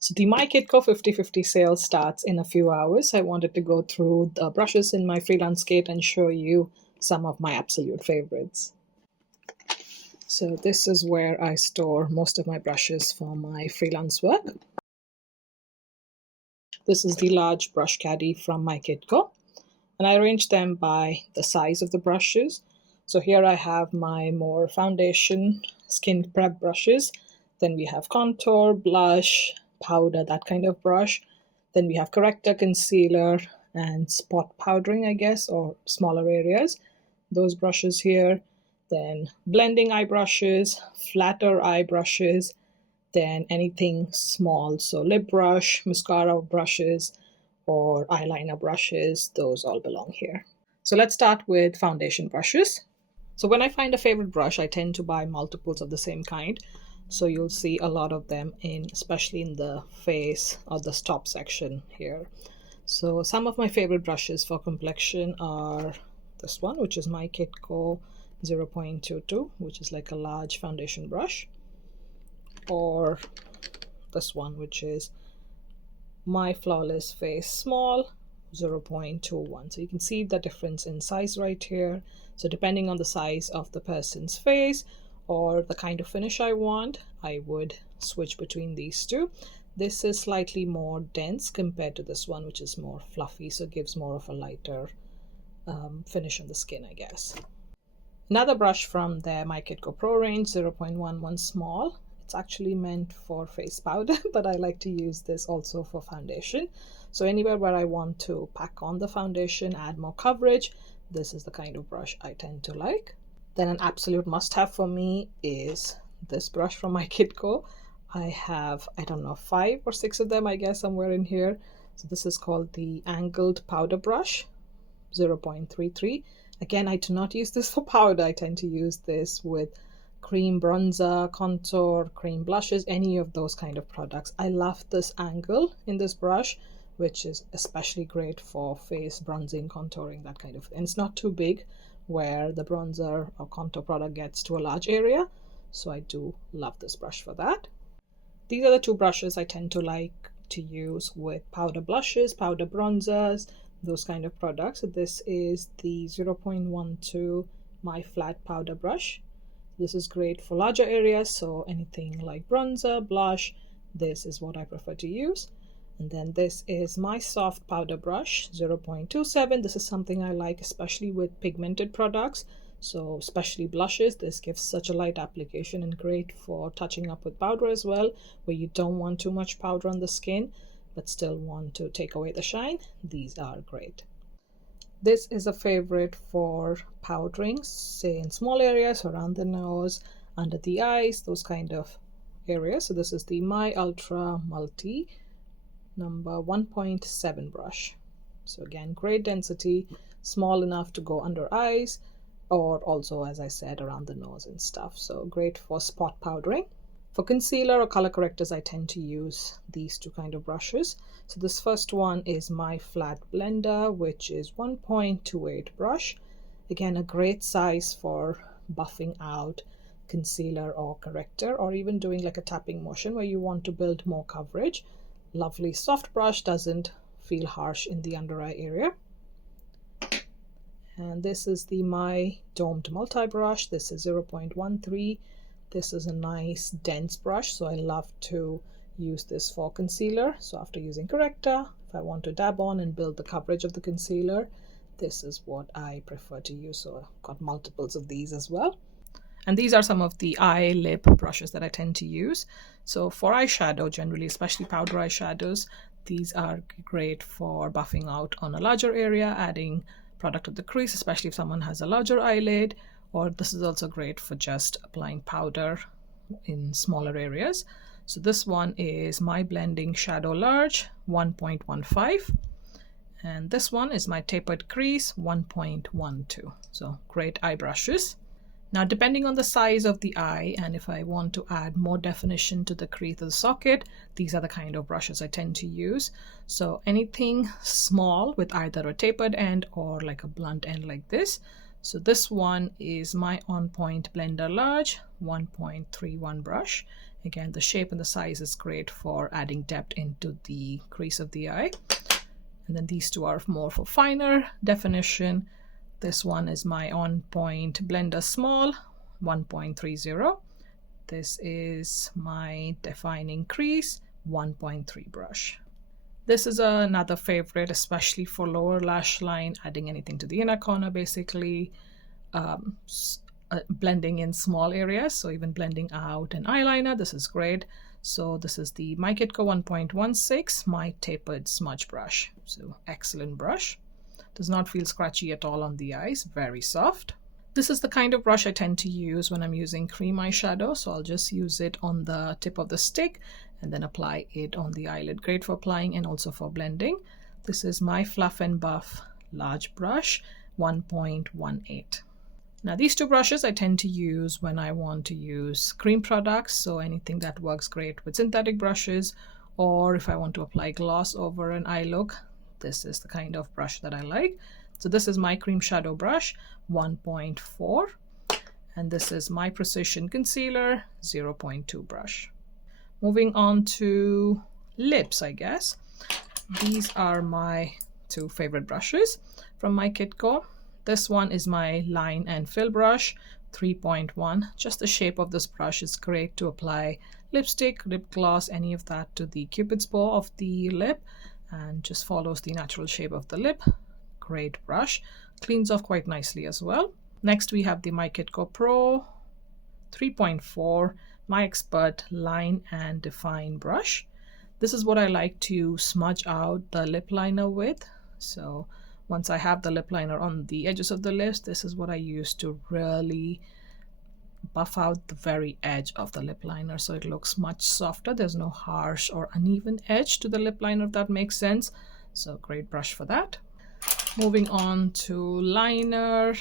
So the Mykitco 50/50 sale starts in a few hours. I wanted to go through the brushes in my freelance kit and show you some of my absolute favorites. So this is where I store most of my brushes for my freelance work. This is the large brush caddy from Mykitco, and I arrange them by the size of the brushes. So here I have my more foundation, skin prep brushes. Then we have contour, blush, powder, that kind of brush. Then we have corrector, concealer, and spot powdering, I guess, or smaller areas. Those brushes here. Then blending eye brushes, flatter eye brushes, then anything small. So lip brush, mascara brushes, or eyeliner brushes, those all belong here. So let's start with foundation brushes. So when I find a favorite brush, I tend to buy multiples of the same kind. So you'll see a lot of them especially in the face or the top section here. So some of my favorite brushes for complexion are this one, which is Mykitco 0.22, which is like a large foundation brush, or this one, which is My Flawless Face Small 0.21. So you can see the difference in size right here. So depending on the size of the person's face or the kind of finish I want, I would switch between these two. This is slightly more dense compared to this one, which is more fluffy, so it gives more of a lighter finish on the skin, I guess. Another brush from the Mykitco Pro range, 0.11 small. It's actually meant for face powder, but I like to use this also for foundation. So anywhere where I want to pack on the foundation, add more coverage, this is the kind of brush I tend to like. Then an absolute must-have for me is this brush from Mykitco. I have, I don't know, 5 or 6 of them, I guess, somewhere in here. So this is called the Angled Powder Brush, 0.33. Again, I do not use this for powder. I tend to use this with cream bronzer, contour, cream blushes, any of those kind of products. I love this angle in this brush, which is especially great for face bronzing, contouring, that kind of thing. And it's not too big where the bronzer or contour product gets to a large area. So I do love this brush for that. These are the two brushes I tend to like to use with powder blushes, powder bronzers, those kind of products. So this is the 0.12 My Flat Powder Brush. This is great for larger areas, so anything like bronzer, blush, this is what I prefer to use. And then this is My Soft Powder Brush, 0.27. This is something I like, especially with pigmented products. So especially blushes, this gives such a light application and great for touching up with powder as well, where you don't want too much powder on the skin, but still want to take away the shine. These are great. This is a favorite for powdering, say in small areas, around the nose, under the eyes, those kind of areas. So this is the My Ultra Multi number 1.7 brush. So again, great density, small enough to go under eyes, or also, as I said, around the nose and stuff. So great for spot powdering. For concealer or color correctors, I tend to use these two kind of brushes. So this first one is My Flat Blender, which is 1.28 brush. Again, a great size for buffing out concealer or corrector, or even doing like a tapping motion where you want to build more coverage. Lovely soft brush, doesn't feel harsh in the under eye area. And this is the My Domed Multi Brush. This is 0.13. This is a nice dense brush, so I love to use this for concealer. So after using corrector, if I want to dab on and build the coverage of the concealer, this is what I prefer to use. So I've got multiples of these as well. And these are some of the eye lip brushes that I tend to use. So for eyeshadow generally, especially powder eyeshadows, these are great for buffing out on a larger area, adding product to the crease, especially if someone has a larger eyelid. Or this is also great for just applying powder in smaller areas. So this one is My Blending Shadow Large 1.15, and this one is My Tapered Crease 1.12. So great eye brushes. Now depending on the size of the eye and if I want to add more definition to the crease of the socket, these are the kind of brushes I tend to use. So anything small with either a tapered end or like a blunt end like this. So this one is My On Point Blender Large 1.31 brush. Again, the shape and the size is great for adding depth into the crease of the eye. And then these two are more for finer definition. This one is my On Point Blender Small 1.30. This is my Defining Crease 1.3 brush. This is another favorite, especially for lower lash line, adding anything to the inner corner basically. Blending in small areas, so even blending out an eyeliner, this is great. So this is the Mykitco 1.16, my tapered smudge brush. So excellent brush. Does not feel scratchy at all on the eyes, very soft. This is the kind of brush I tend to use when I'm using cream eyeshadow, so I'll just use it on the tip of the stick and then apply it on the eyelid. Great for applying and also for blending. This is my Fluff and Buff large brush 1.18. Now these two brushes I tend to use when I want to use cream products, so anything that works great with synthetic brushes, or if I want to apply gloss over an eye look, this is the kind of brush that I like. So this is my cream shadow brush 1.4, and this is my Precision Concealer 0.2 brush. Moving on to lips, I guess. These are my two favorite brushes from Mykitco. This one is my Line and Fill brush 3.1. Just the shape of this brush is great to apply lipstick, lip gloss, any of that to the cupid's bow of the lip, and just follows the natural shape of the lip. Great brush. Cleans off quite nicely as well. Next we have the Mykitco Pro 3.4, my Expert Line and Define brush. This is what I like to smudge out the lip liner with. So once I have the lip liner on the edges of the lips, this is what I use to really buff out the very edge of the lip liner so it looks much softer. There's no harsh or uneven edge to the lip liner, if that makes sense. So great brush for that. Moving on to liner,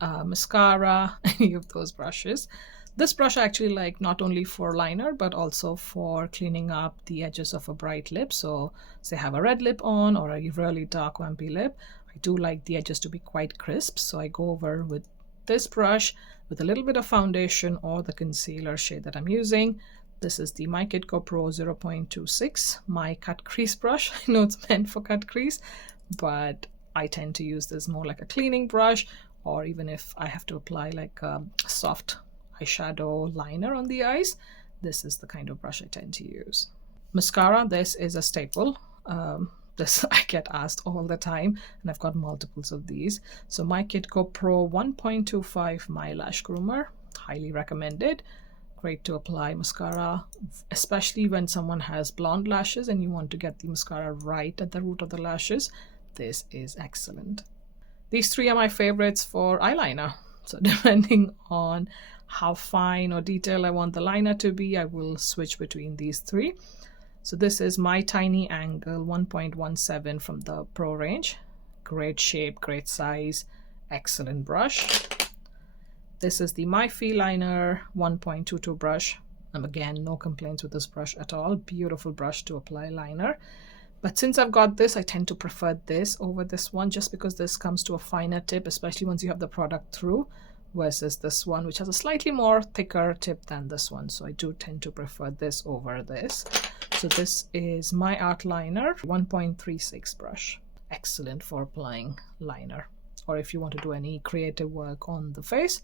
mascara, any of those brushes. This brush I actually like not only for liner but also for cleaning up the edges of a bright lip. So say I have a red lip on or a really dark wimpy lip, I do like the edges to be quite crisp, so I go over with this brush with a little bit of foundation or the concealer shade that I'm using. This is the Mykitco Pro 0.26, my cut crease brush. I know it's meant for cut crease, but I tend to use this more like a cleaning brush, or even if I have to apply like a soft eyeshadow liner on the eyes, this is the kind of brush I tend to use. Mascara, this is a staple. This I get asked all the time, and I've got multiples of these. So Mykitco Pro 1.25 My Lash Groomer, highly recommended. Great to apply mascara, especially when someone has blonde lashes and you want to get the mascara right at the root of the lashes. This is excellent. These three are my favorites for eyeliner. So depending on how fine or detailed I want the liner to be, I will switch between these three. So this is my Tiny Angle 1.17 from the Pro range. Great shape, great size, excellent brush. This is the Myfi Liner 1.22 brush. Again, no complaints with this brush at all. Beautiful brush to apply liner. But since I've got this, I tend to prefer this over this one, just because this comes to a finer tip, especially once you have the product through, versus this one, which has a slightly more thicker tip than this one. So I do tend to prefer this over this. So this is my Art Liner 1.36 brush. Excellent for applying liner, or if you want to do any creative work on the face,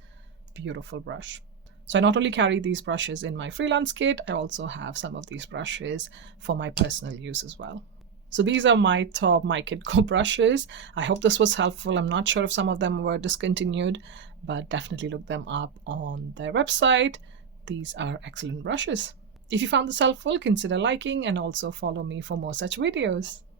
beautiful brush. So I not only carry these brushes in my freelance kit, I also have some of these brushes for my personal use as well. So these are my top Mykitco brushes. I hope this was helpful. I'm not sure if some of them were discontinued, but definitely look them up on their website. These are excellent brushes. If you found this helpful, consider liking and also follow me for more such videos.